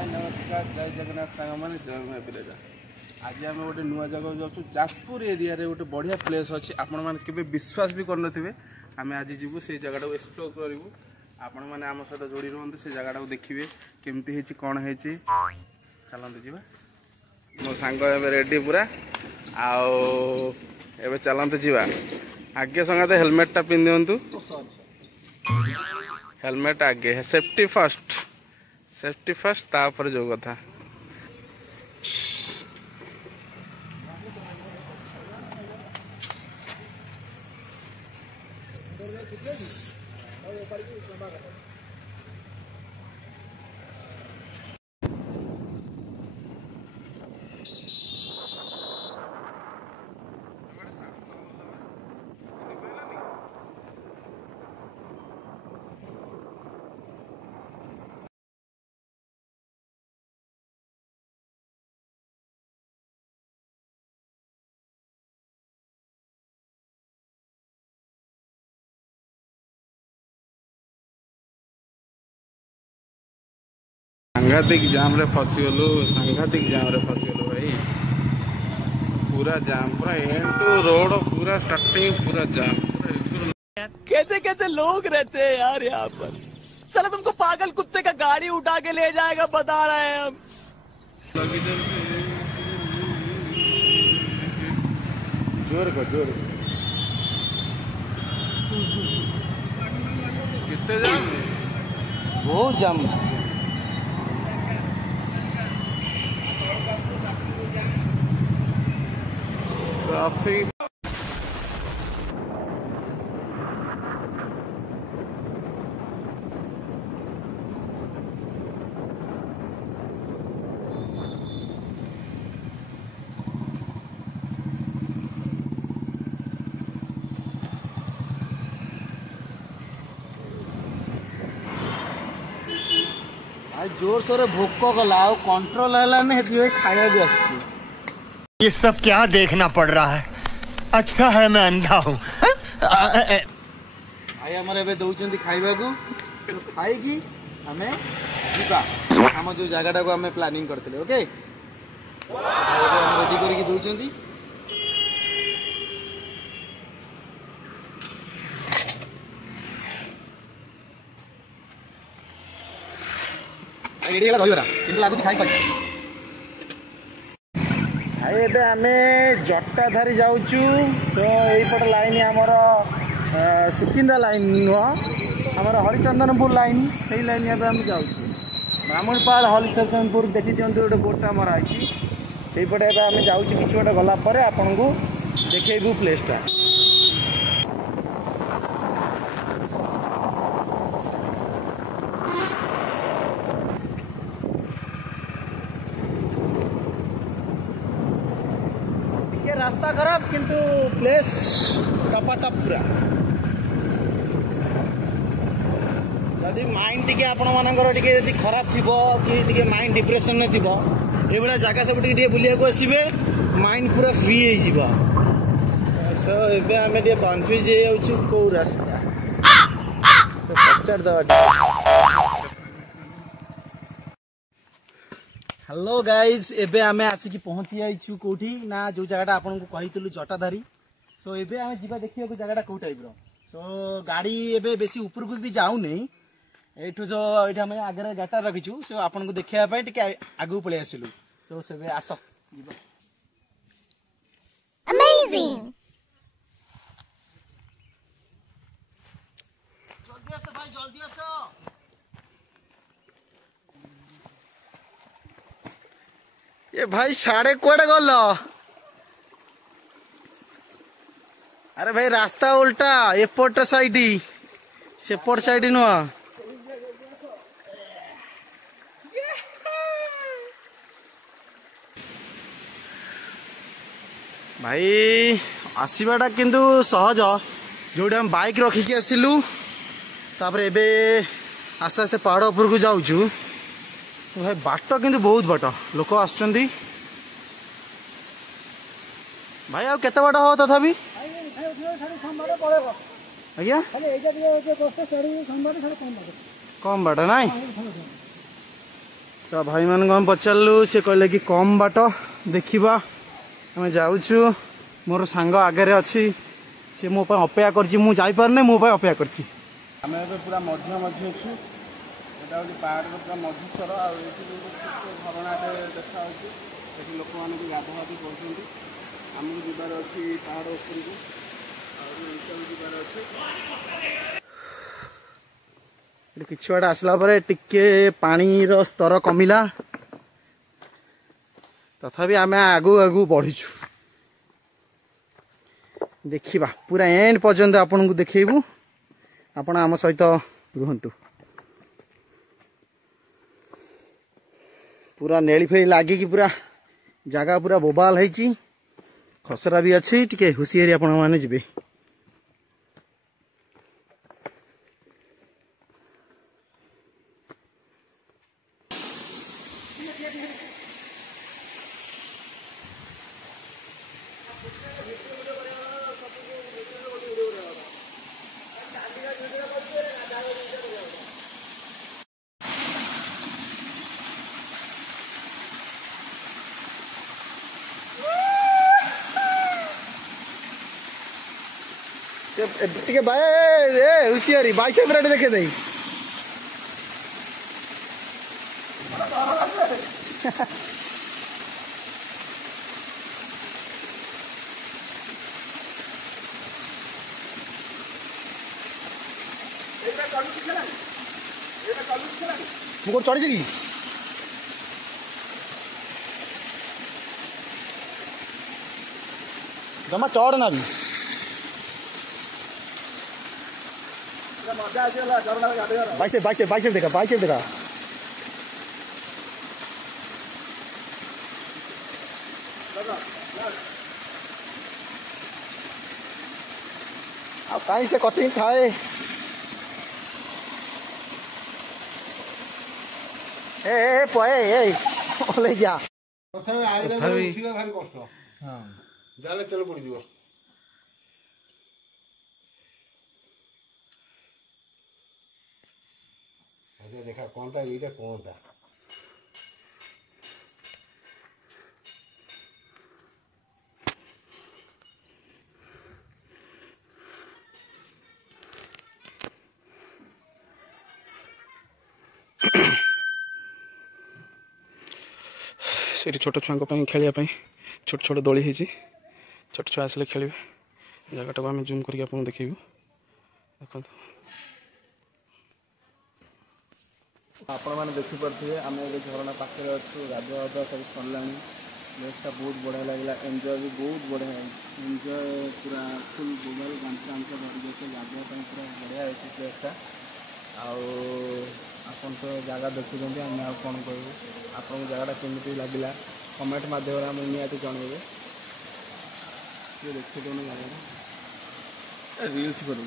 हाय नमस्कार जय जगन्नाथ सांग मैंने जय मैं बिरेजा आज आम गोटे नुआ जगह जाऊँ जाजपुर एरिया रे गोटे बढ़िया प्लेस अच्छी आपण मैंने विश्वास भी करनथिबे आम आज जीवु से जगह को एक्सप्लोर करूँ आपण मैंने आम सहित जोड़ी रुहतु से जगह को देखिए केमती है कौन है चलते जीवा मो सांग रेडी पूरा आउ चलते जीवा आगे संगाते हेलमेट टा पिंधि दिंतु हेलमेट आगे सेफ्टी फर्स्ट तापर जो कथा सांघातिक जाम रे फसीगलु भाई पूरा जाम पूरा एंड टू रोड पूरा स्टार्टिंग पूरा जाम। कैसे कैसे लोग रहते हैं यार यहाँ पर। साला तुमको पागल कुत्ते का गाड़ी उठा के ले जाएगा बता रहे हैं हम। जोर कितने जाम बहुत जाम ट्रैफिक जोर सोरे भोक गला कंट्रोल है खाया भी आस ये सब क्या देखना पड़ रहा है। अच्छा है मैं अंधा हूँ। भाई हमारे दौरान खाइबा को खाई आम आम जो जगह को आम प्लानिंग करते ओके रेडी करके दौरान रेडी दहीबरा कि लगुच खाई भाई एबे आमे जटाधारी जाऊँ तो यहीपट लाइन आमर सुकिंदा लाइन नुह आमर हरिचंदनपुर लाइन से लाइन एवं आम जाऊँ ब्राह्मणपाल हरिचंदनपुर देखी दिखाँ गोटे बोर्डटा मरा से पटे आम जाऊँ किसी गोटे गलापर आपन को देखू प्लेसटा रास्ता खराब किंतु प्लेस टपाटप पूरा जदि माइंड टिके आपण मानकर टिके यदि खराब थिबो कि टिके माइंड डिप्रेशन ने थिबो ए बडा जागा सब टिके बुलिया को आसीबे माइंड पूरा फ्री हे जिबो सो एबे हमें टिके कंफ्यूज हे जाउछु को रास्ता तो पछाड़ दवा। हेलो गाइज एबे आमे आसिकी पहुंची जाइछु कोठी ना जो जगह आपन को कहितलु जटाधारी सो एबे आमे जिबा देखियो को जगहटा को टाइप रो सो गाड़ी एबे बेसी ऊपर को भी जाऊ नै एठु जो एठा हम आगे गाटा रखिछु सो आपन को देखिया पय टिके आगु पळे आसिलु तो सेबे आसो जिबा अमेजिंग जल्दी आसो भाई जल्दी आसो। ये भाई साढ़े कुआड़े गल अरे भाई रास्ता उल्टा एपट साइड सेपट साइड नुह भाई आसवाटा किंतु सहज जोड़ी हम बाइक रखिकी आसिलु तापर एबे आस्ते आस्ते पहाड़ उपर को जाऊँ भाई बाट किंतु बहुत बाट लोक आसुचंदी भाई आ केते बाट हो तथापि आज्ञा कम बाट ना तो भाई मान को हम पचारू सी कहले कि कम बाट देखा आम जाऊँ मोर सांग आगे अच्छी सी मो अपेक्षा कर मो अपेक्षा कर आम ए पूरा मध्य मध्य अच्छु यहाँ हूँ पहाड़ पूरा मध्यस्तर झरणाटे देखा ये लोक मैंने भी गाधा भी कर आमको जीवार अच्छी पहाड़ उपरको जीवार अच्छे कि बाट आसला टिके पानीर स्तर कमिला तथापि आम आगू आगू बढ़ीचु देखा पूरा एंड पर्यंत आपन को देखू आपण आम सहित रुहतु पूरा नेली फेली लगिकी पूरा जगह पूरा बोबाल है खसरा भी अच्छी टिके हुसियारी आपण माने जिबे टिके बाय हुसियारी बाइसे ब्रेड देखे दे मुझे चढ़ी कि जमा चढ़ ना भी बाइसेप देखा कहीं से कटिंग थाए ए पळे जा भारी कष्ट जाले तेल पड़ जीव देखा कौनटा ये कौनटा से छोट छुआ खेलने छोट छोट दोली है छोट छुआ आसे खेल जगटा को आम जूम करके आपको देखू देखो आपण मैंने देखिपे आम झरणा पाखे अच्छु गाधुआ गाधुआ सब सरला प्लेसटा बहुत बढ़िया लगे एंजॉय भी बहुत बढ़िया एंजॉय पूरा फुल मोबाइल गांचा आंचा धरिक आसे गाधुआ पूरा बढ़िया है प्लेसटा आपन तो जगह देखुं आम आ कौन कहूँ आपन जगह केमी लगे कमेंट मध्यम आम निहती जनइबे ये देखते जगह रील्स कर